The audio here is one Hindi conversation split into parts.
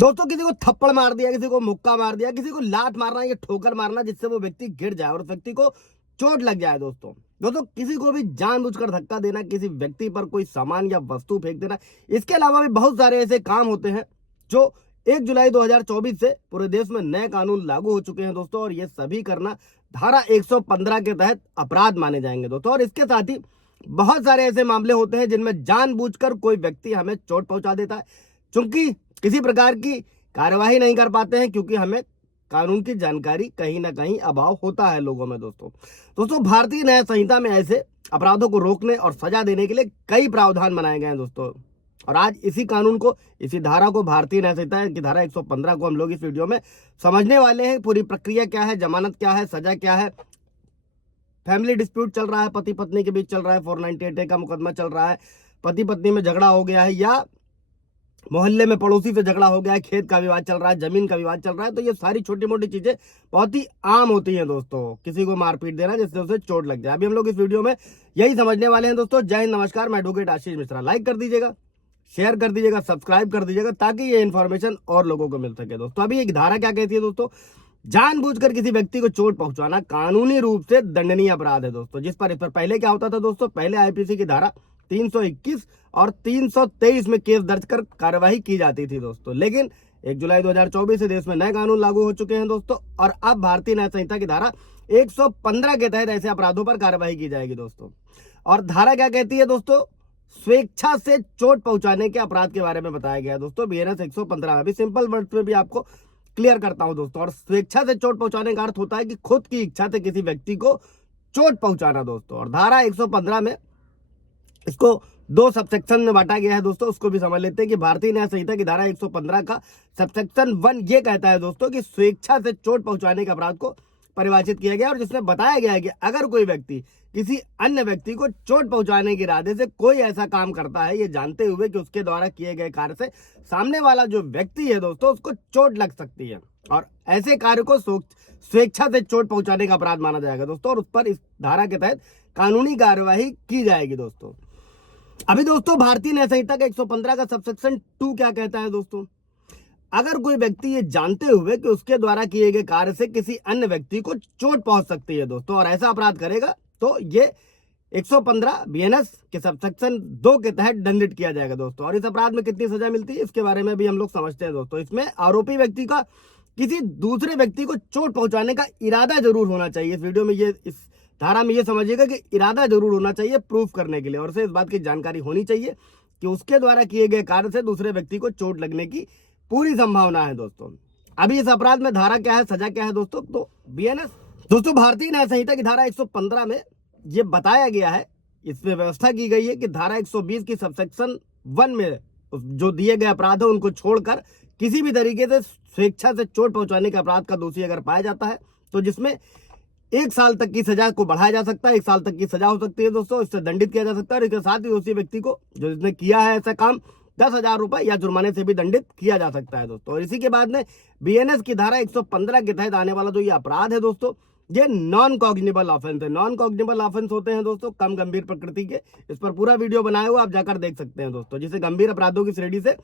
दोस्तों किसी को थप्पड़ मार दिया, किसी को मुक्का मार दिया, किसी को लात मारना या ठोकर मारना जिससे वो व्यक्ति गिर जाए और उस व्यक्ति को चोट लग जाए। दोस्तों दोस्तों किसी को भी जानबूझकर धक्का देना, किसी व्यक्ति पर कोई सामान या वस्तु फेंक देना, इसके अलावा भी बहुत सारे ऐसे काम होते हैं जो 1 जुलाई 2024 से पूरे देश में नए कानून लागू हो चुके हैं दोस्तों, और ये सभी करना धारा 115 के तहत अपराध माने जाएंगे दोस्तों। और इसके साथ ही बहुत सारे ऐसे मामले होते हैं जिनमें जानबूझकर कोई व्यक्ति हमें चोट पहुंचा देता है, चूंकि किसी प्रकार की कार्यवाही नहीं कर पाते हैं क्योंकि हमें कानून की जानकारी कहीं ना कहीं अभाव होता है लोगों में। दोस्तों भारतीय न्याय संहिता में ऐसे अपराधों को रोकने और सजा देने के लिए कई प्रावधान बनाए गए हैं दोस्तों, और आज इसी कानून को, इसी धारा को, भारतीय न्याय संहिता की धारा 115 को हम लोग इस वीडियो में समझने वाले हैं। पूरी प्रक्रिया क्या है, जमानत क्या है, सजा क्या है, फैमिली डिस्प्यूट चल रहा है, पति पत्नी के बीच चल रहा है, 498A का मुकदमा चल रहा है, पति पत्नी में झगड़ा हो गया है, या मोहल्ले में पड़ोसी से झगड़ा हो गया है, खेत का विवाद चल रहा है, जमीन का विवाद चल रहा है, तो ये सारी छोटी मोटी चीजें बहुत ही आम होती हैं दोस्तों। किसी को मारपीट देना जिससे उसे चोट लग जाए, अभी हम लोग इस वीडियो में यही समझने वाले हैं दोस्तों। जय हिंद, नमस्कार, मैं एडवोकेट आशीष मिश्रा। लाइक कर दीजिएगा, शेयर कर दीजिएगा, सब्सक्राइब कर दीजिएगा ताकि ये इन्फॉर्मेशन और लोगों को मिल सके दोस्तों। अभी एक धारा क्या कहती है दोस्तों, जानबूझकर किसी व्यक्ति को चोट पहुंचाना कानूनी रूप से दंडनीय अपराध है दोस्तों। इस पर पहले क्या होता था दोस्तों, पहले आईपीसी की धारा 321 और 323 में केस दर्ज कर कार्यवाही की जाती थी दोस्तों, लेकिन 1 जुलाई 2024 से देश में नए कानून लागू हो चुके हैं दोस्तों, और अब भारतीय न्याय संहिता की धारा 115 के तहत ऐसे अपराधों पर कार्यवाही की जाएगी दोस्तों। और धारा क्या कहती है दोस्तों, स्वेच्छा से चोट पहुंचाने के अपराध के बारे में बताया गया है दोस्तों, BNS 115। अभी सिंपल वर्ड में भी आपको क्लियर करता हूं दोस्तों। और स्वेच्छा से चोट पहुंचाने का अर्थ होता है कि खुद की इच्छा से किसी व्यक्ति को चोट पहुंचाना दोस्तों। और धारा 115 में इसको 2 सबसेक्शन में बांटा गया है दोस्तों, उसको भी समझ लेते हैं कि भारतीय न्याय संहिता की धारा 115 का सबसेक्शन 1 ये कहता है दोस्तों कि स्वेच्छा से चोट पहुंचाने के अपराध को परिभाषित किया गया, और जिसमें बताया गया है कि अगर कोई व्यक्ति किसी अन्य व्यक्ति को चोट पहुंचाने के इरादे से कोई ऐसा काम करता है, ये जानते हुए कि उसके द्वारा किए गए कार्य से सामने वाला जो व्यक्ति है दोस्तों उसको चोट लग सकती है, और ऐसे कार्य को स्वेच्छा से चोट पहुंचाने का अपराध माना जाएगा दोस्तों, और उस पर इस धारा के तहत कानूनी कार्यवाही की जाएगी दोस्तों। अभी दोस्तों भारतीय न्याय संहिता का 115 का सबसेक्शन 2 क्या कहता है दोस्तों, अगर कोई व्यक्ति ये जानते हुए कि उसके द्वारा किए गए कार्य से किसी अन्य व्यक्ति को चोट पहुंच सकती है दोस्तों, और ऐसा अपराध करेगा तो ये 115 BNS के सबसेक्शन 2 के तहत दंडित किया जाएगा दोस्तों। और इस अपराध में कितनी सजा मिलती है इसके बारे में भी हम लोग समझते हैं दोस्तों। इसमें आरोपी व्यक्ति का किसी दूसरे व्यक्ति को चोट पहुंचाने का इरादा जरूर होना चाहिए। इस वीडियो में इस धारा में ये समझिएगा कि इरादा जरूर होना चाहिए प्रूफ करने के लिए, और उसे इस बात की जानकारी होनी चाहिए कि उसके द्वारा किए गए कार्य से दूसरे व्यक्ति को चोट लगने की पूरी संभावना है दोस्तों। अभी इस अपराध में धारा क्या है, सजा क्या है दोस्तों, तो BNS दोस्तों भारतीय न्याय संहिता की धारा 115 में ये बताया गया है, इसमें व्यवस्था की गई है कि धारा 120 की सबसेक्शन 1 में जो दिए गए अपराध है उनको छोड़कर किसी भी तरीके से स्वेच्छा से चोट पहुंचाने के अपराध का दोषी अगर पाया जाता है तो जिसमें 1 साल तक की सजा को बढ़ाया जा सकता है, 1 साल तक की सजा हो सकती है दोस्तों, इससे दंडित किया जा सकता है। और इसके साथ ही दोषी व्यक्ति को जो जिसने किया है ऐसा काम 10,000 रुपए या जुर्माने से भी दंडित किया जा सकता है दोस्तों। और इसी के बाद में BNS की धारा 115 के तहत आने वाला जो ये अपराध है दोस्तों, ये नॉन कॉग्निबल ऑफेंस है। नॉन कॉग्निबल ऑफेंस होते हैं दोस्तों कम गंभीर प्रकृति के, इस पर पूरा वीडियो बनाया हुआ आप जाकर देख सकते हैं दोस्तों, जिसे गंभीर अपराधों की श्रेणी से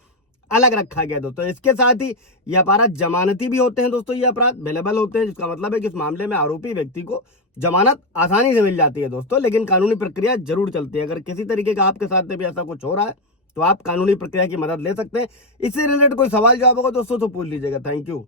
अलग रखा गया दोस्तों। इसके साथ ही ये अपराध जमानती भी होते हैं दोस्तों, ये अपराध अवेलेबल होते हैं, जिसका मतलब है कि इस मामले में आरोपी व्यक्ति को जमानत आसानी से मिल जाती है दोस्तों, लेकिन कानूनी प्रक्रिया जरूर चलती है। अगर किसी तरीके का आपके साथ में भी ऐसा कुछ हो रहा है तो आप कानूनी प्रक्रिया की मदद ले सकते हैं। इससे रिलेटेड कोई सवाल जवाब होगा दोस्तों तो पूछ लीजिएगा। Thank you.